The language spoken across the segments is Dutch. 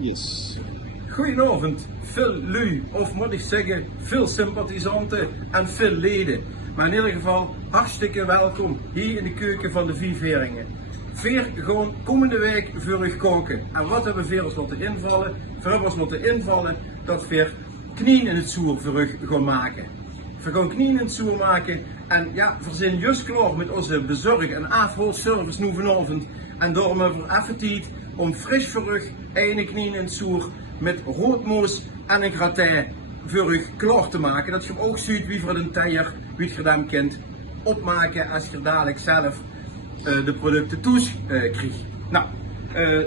Yes. Goedenavond, veel lui, of moet ik zeggen, veel sympathisanten en veel leden. Maar in ieder geval hartstikke welkom hier in de keuken van de Vijfheringen. Veer gewoon komende week voor u koken. En wat hebben we ons moeten invallen? We hebben ons moeten invallen dat we knieën in het zoer voor u gaan maken. We gaan knieën in het zoer maken en ja, we zijn juist klaar met onze bezorg- en afholservice nu vanavond. En daarom hebben we even tijd om fris voor u een knie in het zoer met roodmoes en een gratin voor u klaar te maken. Dat je hem ook ziet wie voor een teier, wie het gedaan kent, opmaken als je dadelijk zelf de producten toes krijgt. Nou,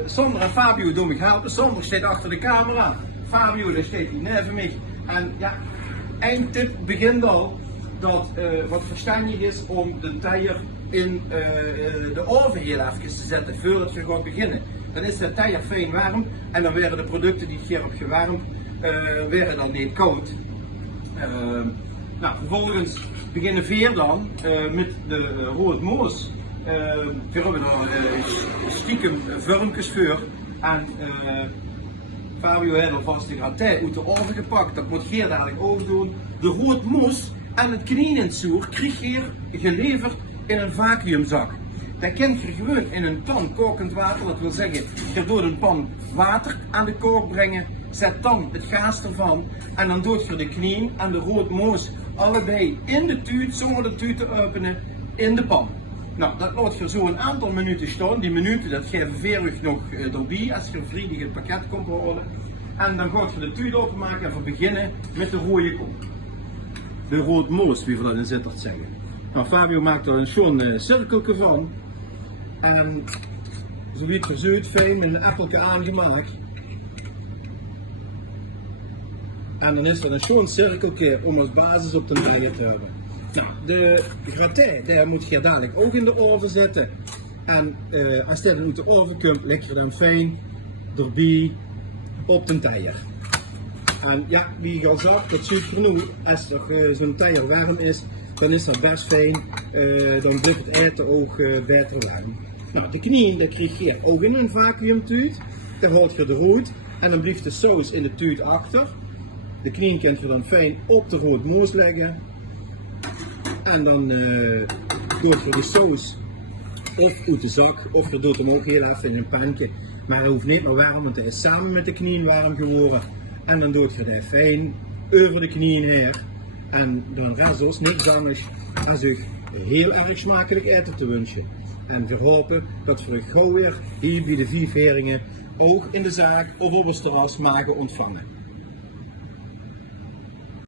Sander en Fabio doen me helpen. Sander staat achter de camera. Fabio daar staat hier neven mij. En ja, eindtip begint al dat wat verstandig is om de teier in de oven heel even te zetten voordat je gaat beginnen. Dan is de teier fijn warm en dan werden de producten die je hebt gewarmd, werden dan niet koud. Nou, vervolgens beginnen we dan met de roodmoos. We hebben er stiekem vormpjes voor en Fabio heeft alvast de gratin uit de oven gepakt. Dat moet je dadelijk ook doen. De roodmoes en het knieënzoer krijg je geleverd in een vacuümzak. Dat kan je gewoon in een pan kokend water, dat wil zeggen, je doet een pan water aan de kook brengen, zet dan het gaas ervan en dan doet je de knieën en de roodmoos allebei in de tuut, zonder de tuut te openen, in de pan. Nou, dat laat je zo een aantal minuten staan. Die minuten dat geven veerug nog erbij als je vrijdag het pakket komt halen. En dan gaat je de tuut openmaken en we beginnen met de rode kool. De roodmoos, wie we dat in Zittert zeggen. Nou, Fabio maakt er een schoon cirkeltje van. En zo wie het verzuurd fijn met een appeltje aangemaakt. En dan is er een schoon cirkeltje om als basis op de teier te hebben. Nou, de gratin, daar moet je dadelijk ook in de oven zetten. En als dat uit de oven komt, leg je dan fijn erbij op de teier. En ja, wie je al zag, dat ziet genoeg. Als er zo'n teier warm is, dan is dat best fijn. Dan blijft het eten ook beter warm. Nou, de knieën, dat krijg je ook in een vacuümtuut. Daar hoort je de rood en dan blijft de saus in de tuut achter. De knieën kun je dan fijn op de roodmoos leggen. En dan doe je de saus of uit de zak, of je doet hem ook heel even in een pankje. Maar hij hoeft niet meer warm, want hij is samen met de knieën warm geworden. En dan doe je dat fijn over de knieën heen. En dan rest ons niks anders dan zich heel erg smakelijk eten te wensen. En we hopen dat we gauw weer hier bij de Vijfheringen ook in de zaak of op het terras mogen ontvangen.